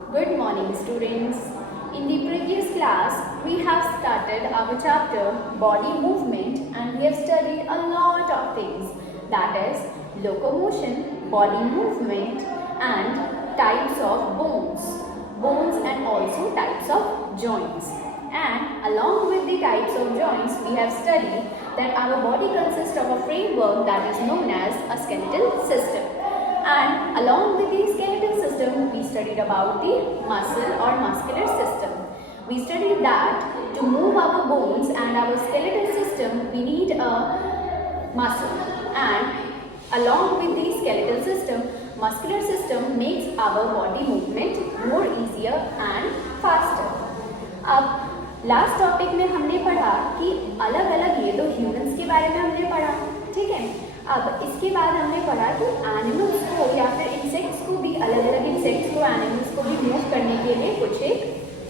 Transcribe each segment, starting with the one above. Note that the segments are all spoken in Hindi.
Good morning, students. In the previous class, we have started our chapter Body Movement and we have studied a lot of things, that is, locomotion, body movement, and types of bones and also types of joints. And along with the types of joints, we have studied that our body consists of a framework that is known as a skeletal system. And along with the skeletal system, we studied about the muscle or muscular system. We studied that to move our bones and our skeletal system, we need a muscle. And along with the skeletal system, muscular system makes our body movement more easier and faster. अब लास्ट टॉपिक में हमने पढ़ा कि अलग अलग, ये तो ह्यूमंस के बारे में हमने पढ़ा, ठीक है। अब इसके बाद हमने पढ़ा कि एनिमल्स को या फिर इंसेक्ट्स को भी, अलग अलग इंसेक्ट्स को, एनिमल्स को भी मूव करने के लिए कुछ एक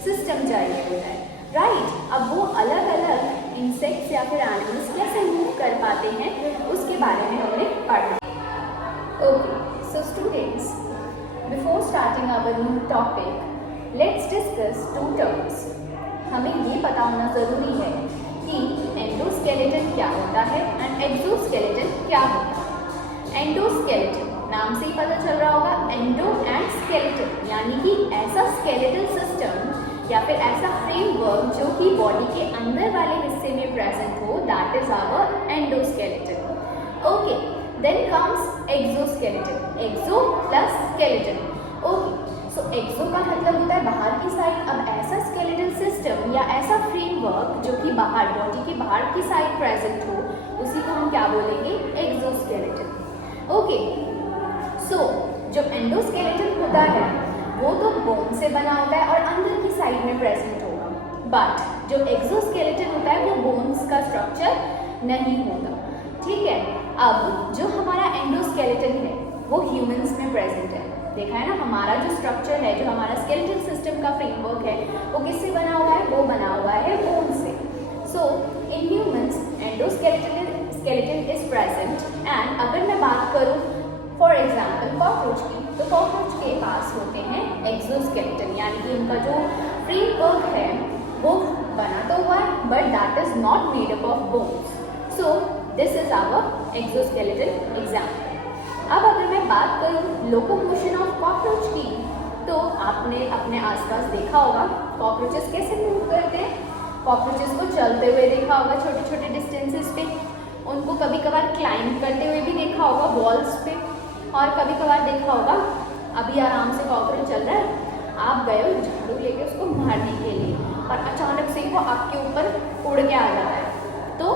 सिस्टम चाहिए होता है, राइट। अब वो अलग अलग इंसेक्ट्स या फिर एनिमल्स कैसे मूव कर पाते हैं उसके बारे में हमने पढ़ा। Okay, so students, before starting our new topic, let's discuss two terms. हमें ये पता होना ज़रूरी है कि एंडोस्केलेटन क्या होता है एंड एक्सोस्केलेटन क्या होता है। एंडोस्केलेटन नाम से ही पता चल रहा होगा, एंडो एंड स्केलेटन, यानी कि ऐसा स्केलेटल सिस्टम या फिर ऐसा फ्रेमवर्क जो कि बॉडी के अंदर वाले हिस्से में प्रेजेंट हो, that is our endoskeleton. Okay, then comes exoskeleton, exo plus skeleton. Okay, so exo का मतलब होता है बाहर की साइड। अब ऐसा स्केलेटल सिस्टम या ऐसा फ्रेमवर्क जो कि बाहर, बॉडी के बाहर की साइड प्रेजेंट हो, उसी को हम क्या बोलेंगे, एक्सोस्केलेटन। ओके, सो जो एंडोस्केलेटन होता है वो तो बोन से बना होता है और अंदर की साइड में प्रेजेंट होगा, बट जो एक्सोस्केलेटन होता है वो बोन्स का स्ट्रक्चर नहीं होगा, ठीक है। अब जो हमारा एंडोस्केलेटन है वो ह्यूमंस में प्रेजेंट है, देखा है ना। हमारा जो स्ट्रक्चर है, जो हमारा स्केलेटल सिस्टम का फ्रेमवर्क है, वो किससे बना हुआ है, वो बना हुआ है बोन से। So in humans endoskeleton is present. And अगर मैं बात करूँ फॉर एग्जाम्पल कॉकरोच की, तो कॉकरोच के पास होते हैं एक्सोस्केलेटन, यानी कि उनका जो फ्रेमवर्क है वो बना तो हुआ है but that is not made up of bones. So this is our exoskeleton example. अब अगर मैं बात करूँ लोकोमोशन ऑफ कॉकरोच की, तो आपने अपने आसपास देखा होगा कॉकरोचेस कैसे मूव करते हैं। कॉकरोचेस को चलते हुए देखा होगा छोटे छोटे डिस्टेंसेस पे, उनको कभी कभार क्लाइंब करते हुए भी देखा होगा वॉल्स पे, और कभी कभार देखा होगा अभी आराम से कॉकरोच चल रहा है, आप गए हो झाड़ू लेके उसको मारने के लिए और अचानक से वो आपके ऊपर उड़ के आ जाता है, तो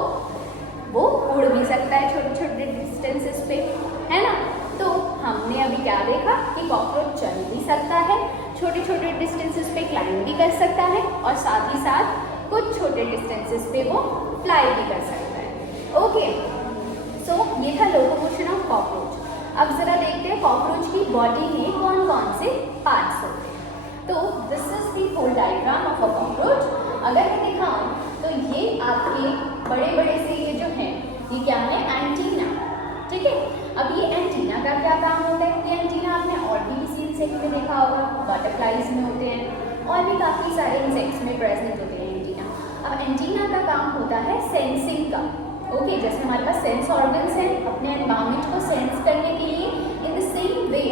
वो उड़ भी सकता है छोटे छोटे डिस्टेंसेस पे, है ना। तो हमने अभी क्या देखा कि कॉकरोच चल भी सकता है, छोटे छोटे डिस्टेंसेस पे क्लाइंब भी कर सकता है, और साथ ही साथ कुछ छोटे डिस्टेंसेस पे वो फ्लाई भी कर सकता है। ओके, सो ये था लोकोमोशन ऑफ कॉकरोच। अब जरा देखते हैं कॉकरोच की बॉडी में कौन कौन से पार्ट्स होते हैं। तो this is the full diagram of a cockroach. अगर मैं दिखाऊं तो ये आपके बड़े बड़े से ये जो हैं, ये क्या है, एंटीना, ठीक है। अब ये एंटीना का क्या काम होता है, ये एंटीना आपने और भी किसी इंसेक्ट में देखा होगा, बटरफ्लाइज में होते हैं और भी काफ़ी सारे इंसेक्ट्स में प्रेजेंट होते हैं एंटीना। अब एंटीना का काम होता है सेंसिंग का। ओके, जैसे हमारे पास सेंस ऑर्गन्स हैं अपने एनवायरनमेंट को सेंस करने के लिए, इन द सेम वे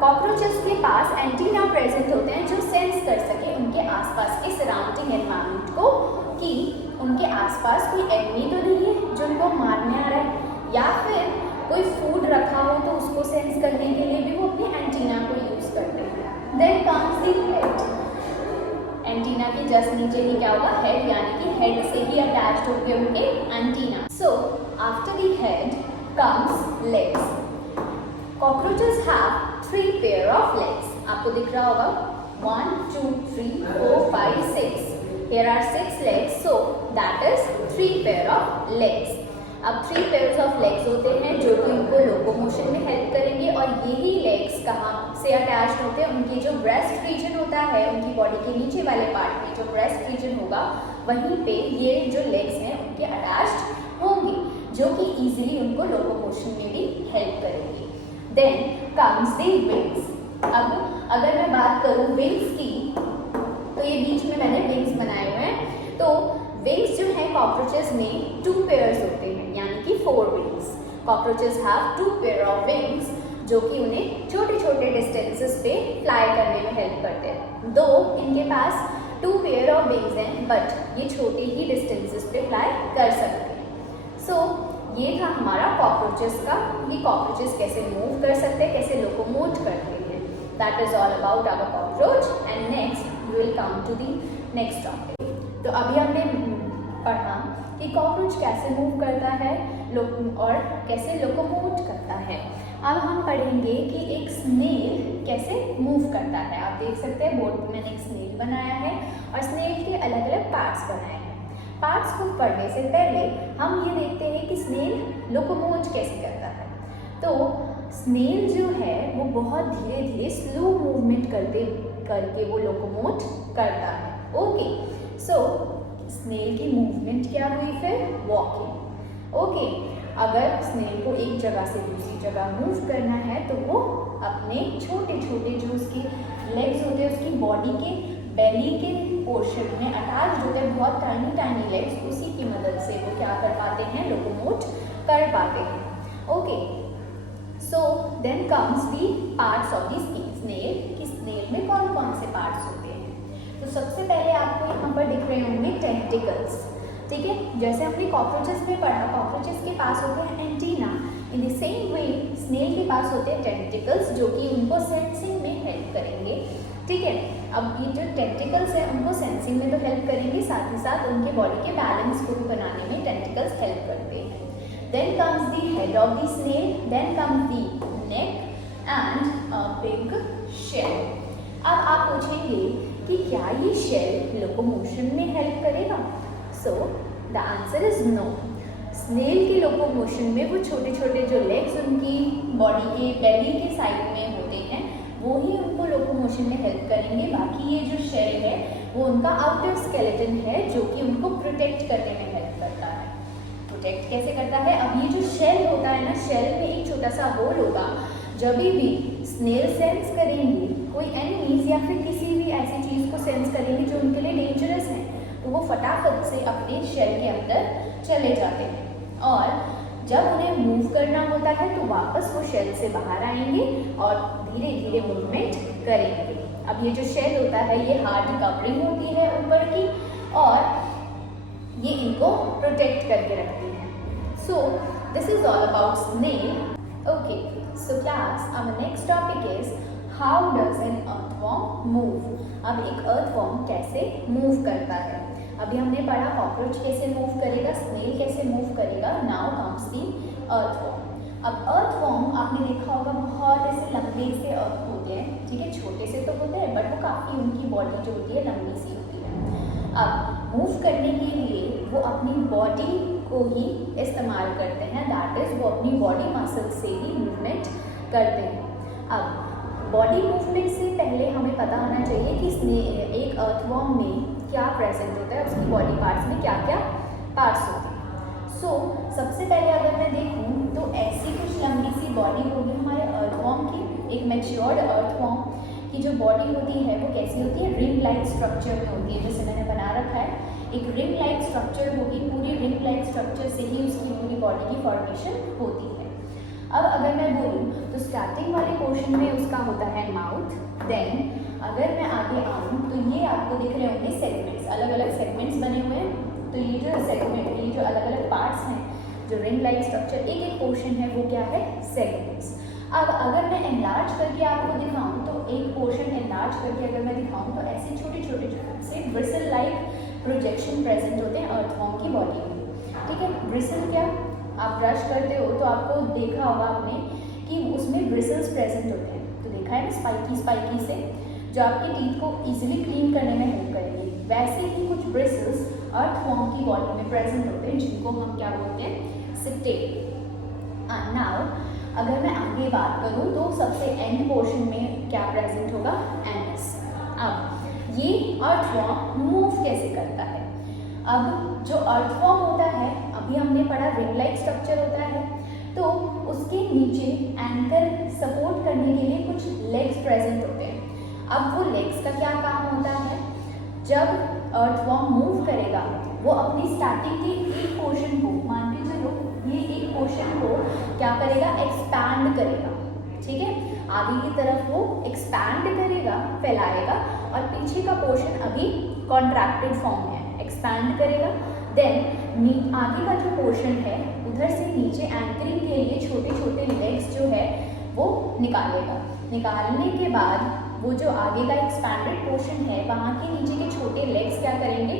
कॉकरोचेस के पास एंटीना प्रेजेंट होते हैं जो सेंस कर सके उनके आसपास के सराउंडिंग एनवायरनमेंट को, कि उनके आसपास कोई एनिमी तो नहीं है जो उनको मारने आ रहा है, या फिर कोई फूड रखा हो तो उसको सेंस करने के लिए भी वो अपने एंटीना को यूज़ करते हैं। Then comes the head. Antenna के जस्ट नीचे ही क्या होगा, हेड, यानी कि हेड से ही अटैच्ड होंगे उनके antenna. So after the head comes legs. Cockroaches have 3 pair of legs. आपको दिख रहा होगा 1 2 3 4 5 6, here are 6 legs, so that is 3 pair of legs। अब 3 पेयर्स ऑफ लेग्स होते हैं जो कि उनको लोकोमोशन में हेल्प करेंगे, और यही लेग्स कहाँ से अटैच्ड होते हैं, उनकी जो ब्रेस्ट रीजन होता है, उनकी बॉडी के नीचे वाले पार्ट में जो ब्रेस्ट रीजन होगा वहीं पे ये जो लेग्स हैं उनके अटैच्ड होंगे, जो कि ईजिली उनको लोकोमोशन में भी हेल्प करेंगी। Then comes the wings. अब अगर मैं बात करूँ विंग्स की, तो ये बीच में मैंने विंग्स बनाए हुए हैं। तो विंग्स जो है कॉकरोचेस में 2 पेयर्स होते हैं, यानी कि 4 wings. Cockroaches have 2 pair of wings, जो कि उन्हें छोटे छोटे डिस्टेंसेस पे फ्लाई करने में हेल्प करते हैं। दो इनके पास 2 पेयर ऑफ विंग्स हैं, बट ये छोटे ही डिस्टेंसेस पे फ्लाई कर सकते हैं। सो ये था हमारा कॉकरोचेस का, कि कॉकरोचेस कैसे मूव कर सकते हैं, कैसे लोकोमोट करते हैं। That is all about our cockroach. And next we will come to the next topic. तो अभी हमने पढ़ा कि कॉकरोच कैसे मूव करता है और कैसे लोकोमोट करता है। अब हम पढ़ेंगे कि एक स्नेल कैसे मूव करता है। आप देख सकते हैं बोर्ड पर मैंने एक स्नेल बनाया है और स्नेल के अलग अलग पार्ट्स बनाए हैं। पार्ट्स को पढ़ने से पहले हम ये देखते हैं कि स्नेल लोकोमोट कैसे करता है। तो स्नेल जो है वो बहुत धीरे धीरे स्लो मूवमेंट करके वो लोकोमोट करता है। ओके, सो स्नेल की मूवमेंट क्या हुई फिर? वॉकिंग। ओके, अगर स्नेल को एक जगह से दूसरी जगह मूव करना है तो वो अपने छोटे छोटे जो उसके लेग्स होते हैं, उसकी बॉडी के बेली के पोर्शन में अटैच होते हैं बहुत टाइनी टाइनी लेग्स, उसी की मदद से वो क्या कर पाते हैं? लोकोमोट कर पाते हैं। Okay, so then comes the parts of the snail, कि स्नेल में कौन कौन से पार्ट्स होते हैं। तो सबसे पहले आपको यहाँ पर दिख रहे होंगे टेंटिकल्स। ठीक है, जैसे हमने कॉकरोचेस में पढ़ा, कॉकरोचेस के पास होते हैं antenna. In the same way snail के पास होते हैं टेंटिकल्स, जो कि उनको सेंसिंग में हेल्प करेंगे। ठीक है, अब ये जो टेंटिकल्स हैं उनको सेंसिंग में तो हेल्प करेंगे, साथ ही साथ उनके बॉडी के बैलेंस को भी बनाने में टेंटिकल्स हेल्प करते हैं। Then comes the head of the snail, then comes the neck and a big shell. अब आप पूछेंगे कि क्या ये शेल लोकोमोशन में हेल्प करेगा? So the answer is no. Snail के लोकोमोशन में वो छोटे छोटे जो लेग्स उनकी बॉडी के बेली के साइड में होते हैं, वो ही उनको लोकोमोशन में हेल्प करेंगे। बाकी ये जो शेल है वो उनका आउटर स्केलेटन है, जो कि उनको प्रोटेक्ट करने में हेल्प करता है। प्रोटेक्ट कैसे करता है? अब ये जो शेल होता है ना, शेल में एक छोटा सा होल होगा। जब भी स्नेल सेंस करेंगे कोई एनिमीज या फिर किसी भी ऐसी चीज़ को सेंस करेंगे जो उनके लिए डेंजरस है, तो वो फटाफट से अपने शेल के अंदर चले जाते हैं, और जब उन्हें मूव करना होता है तो वापस वो शेल से बाहर आएंगे और धीरे धीरे मूवमेंट करेंगे। अब ये जो शेल होता है ये हार्ड कवरिंग होती है ऊपर की, और ये इनको प्रोटेक्ट करके रखती है। So this is all about snail. Okay, so class our next topic is how does an earthworm move. अब एक अर्थवॉर्म कैसे मूव करता है। अभी हमने पढ़ा कॉकरोच कैसे मूव करेगा, स्नेल कैसे मूव करेगा। Now comes the earthworm. अब अर्थवॉर्म आपने देखा होगा बहुत ऐसे लंबे से अर्थ होते हैं। ठीक है, छोटे से तो होते हैं बट वो काफ़ी उनकी बॉडी जो होती है लंबी सी होती है। अब मूव करने के लिए वो अपनी बॉडी को ही इस्तेमाल करते हैं, दैट इज वो अपनी बॉडी मसल से ही मूवमेंट करते हैं। अब बॉडी मूवमेंट से पहले हमें पता होना चाहिए कि एक अर्थवॉर्म में क्या प्रेजेंट होता है, उसकी बॉडी पार्ट्स में क्या क्या पार्ट्स होते हैं। सो सबसे पहले अगर मैं देखूँ तो ऐसी कुछ लंबी सी बॉडी होगी हमारे अर्थवॉर्म की। एक मैच्योर्ड अर्थवॉर्म की जो बॉडी होती है वो कैसी होती है? रिंग लाइक स्ट्रक्चर में होती है, जैसे मैंने बना रखा है। एक रिंग लाइक स्ट्रक्चर होगी, पूरी रिंग लाइक स्ट्रक्चर से ही उसकी पूरी बॉडी की फॉर्मेशन होती है। अब अगर मैं बोलूँ तो स्टार्टिंग वाले पोर्शन में उसका होता है माउथ। देन अगर मैं आगे आऊँ तो ये आपको दिख रहे होंगे सेगमेंट्स, अलग अलग सेगमेंट्स बने हुए हैं। तो ये जो सेगमेंट, ये जो अलग अलग पार्ट्स हैं, जो रिंग लाइक स्ट्रक्चर एक एक पोर्शन है वो क्या है? सेगमेंट्स। अब अगर मैं एनलार्ज करके आपको दिखाऊँ तो एक पोर्शन एनलार्ज करके अगर मैं दिखाऊँ तो ऐसे छोटे छोटे से ब्रिसल लाइक प्रोजेक्शन प्रेजेंट होते हैं अर्थवॉर्म की बॉडी में। ठीक है, ब्रिसल क्या? आप ब्रश करते हो तो आपको देखा होगा आपने कि उसमें ब्रिसल्स प्रेजेंट होते हैं। तो देखा है ना, स्पाइकी स्पाइकी से जो आपकी टीथ को इजीली क्लीन करने में हेल्प करेंगे। वैसे ही कुछ ब्रिसल्स अर्थवॉर्म की बॉडी में प्रेजेंट होते हैं, जिनको हम क्या बोलते हैं? सिप्टेट। नाउ अगर मैं आगे बात करूँ तो सबसे एंड पोर्शन में क्या प्रेजेंट होगा? एनस। अब ये अर्थवॉर्म मूव कैसे करता है? अब जो अर्थवॉर्म होता है, अभी हमने पढ़ा रिंग लाइक स्ट्रक्चर होता है, तो उसके नीचे एंकर सपोर्ट करने के लिए कुछ लेग्स प्रेजेंट होते हैं। अब वो लेग्स का क्या काम होता है, जब अर्थवॉर्म मूव करेगा वो अपनी स्टार्टिंग के एक पोर्शन को, मान के चलो ये एक पोर्शन को क्या करेगा, एक्सपैंड करेगा, ठीक है, आगे की तरफ वो एक्सपैंड करेगा, फैलाएगा, और पीछे का पोर्शन अभी कॉन्ट्रैक्टेड फॉर्म में है, एक्सपैंड करेगा। देन आगे का जो पोर्शन है उधर से नीचे एंकरिंग के लिए छोटे छोटे लेग्स जो है वो निकालेगा। निकालने के बाद वो जो आगे का एक्सपैंडेड पोर्शन है वहाँ के नीचे के छोटे लेग्स क्या करेंगे,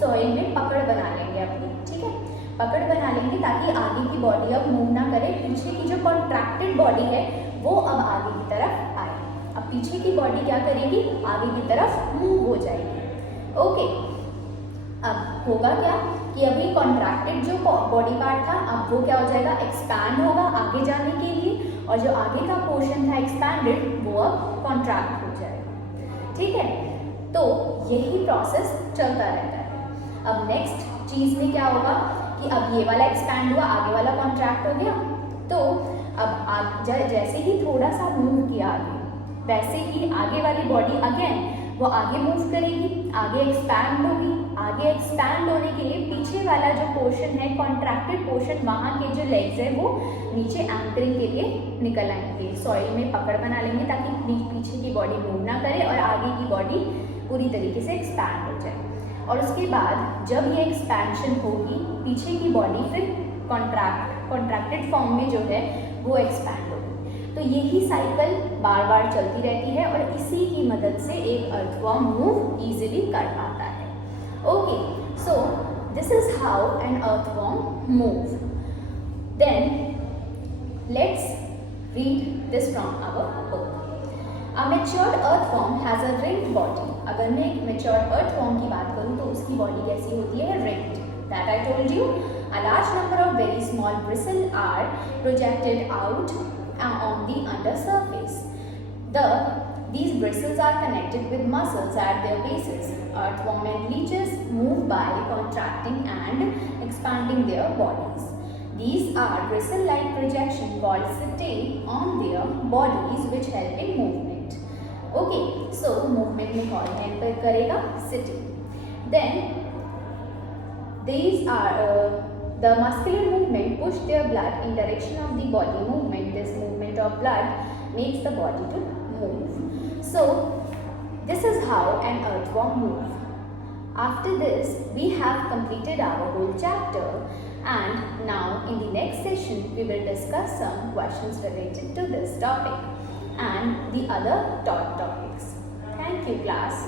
सॉइल में पकड़ बना लेंगे अपनी, ठीक है, पकड़ बना लेंगे ताकि आगे की बॉडी अब मूव ना करे। पीछे की जो कॉन्ट्रैक्टेड बॉडी है वो अब आगे की तरफ आए। अब पीछे की बॉडी क्या करेगी, आगे की तरफ मूव हो जाएगी। ओके, अब होगा क्या कि अभी कॉन्ट्रैक्टेड जो बॉडी पार्ट था अब वो क्या हो जाएगा, एक्सपैंड होगा आगे जाने के लिए, और जो आगे का पोर्शन था एक्सपैंडेड वो अब कॉन्ट्रैक्ट हो जाएगा, ठीक है। तो यही प्रोसेस चलता रहता है। अब नेक्स्ट चीज़ में क्या होगा कि अब ये वाला एक्सपैंड हुआ, आगे वाला कॉन्ट्रैक्ट हो गया, तो अब जैसे ही थोड़ा सा मूव किया आगे, वैसे ही आगे वाली बॉडी अगेन वो आगे मूव करेगी, आगे एक्सपैंड होगी। आगे एक्सपैंड होने के लिए पीछे वाला जो पोर्शन है कॉन्ट्रैक्टेड पोर्शन, वहाँ के जो लेग्स है वो नीचे एंकरिंग के लिए निकल आएंगे, सॉइल में पकड़ बना लेंगे ताकि पीछे की बॉडी मूव ना करे और आगे की बॉडी पूरी तरीके से एक्सपैंड हो जाए। और उसके बाद जब ये एक्सपेंशन होगी पीछे की बॉडी फिर कॉन्ट्रैक्टेड फॉर्म में जो है वो एक्सपैंड होगी। तो यही साइकिल बार बार चलती रहती है और इसी की मदद से एक अर्थवॉर्म मूव इजीली कर पाता है। Okay, so this is how an earthworm move. Then let's read this from our book. A matured earthworm has a ringed body. अगर मैं एक matured earthworm की बात करूँ तो उसकी बॉडी कैसी होती है, ringed. That I told you. A large number of very small bristles are projected out on the undersurface. These bristles are connected with muscles at their bases. Earthworm and leeches move by contracting and expanding their bodies. These are bristle-like projections called setae on their bodies which help in movement. Okay, so movement में कौन help करेगा, setae. Then these are the muscular movement push their blood in direction of the body movement. This movement of blood makes the body to move. So this is how an earthworm moves. After this, we have completed our whole chapter, and now in the next session we will discuss some questions related to this topic and the other taught topics. Thank you, class.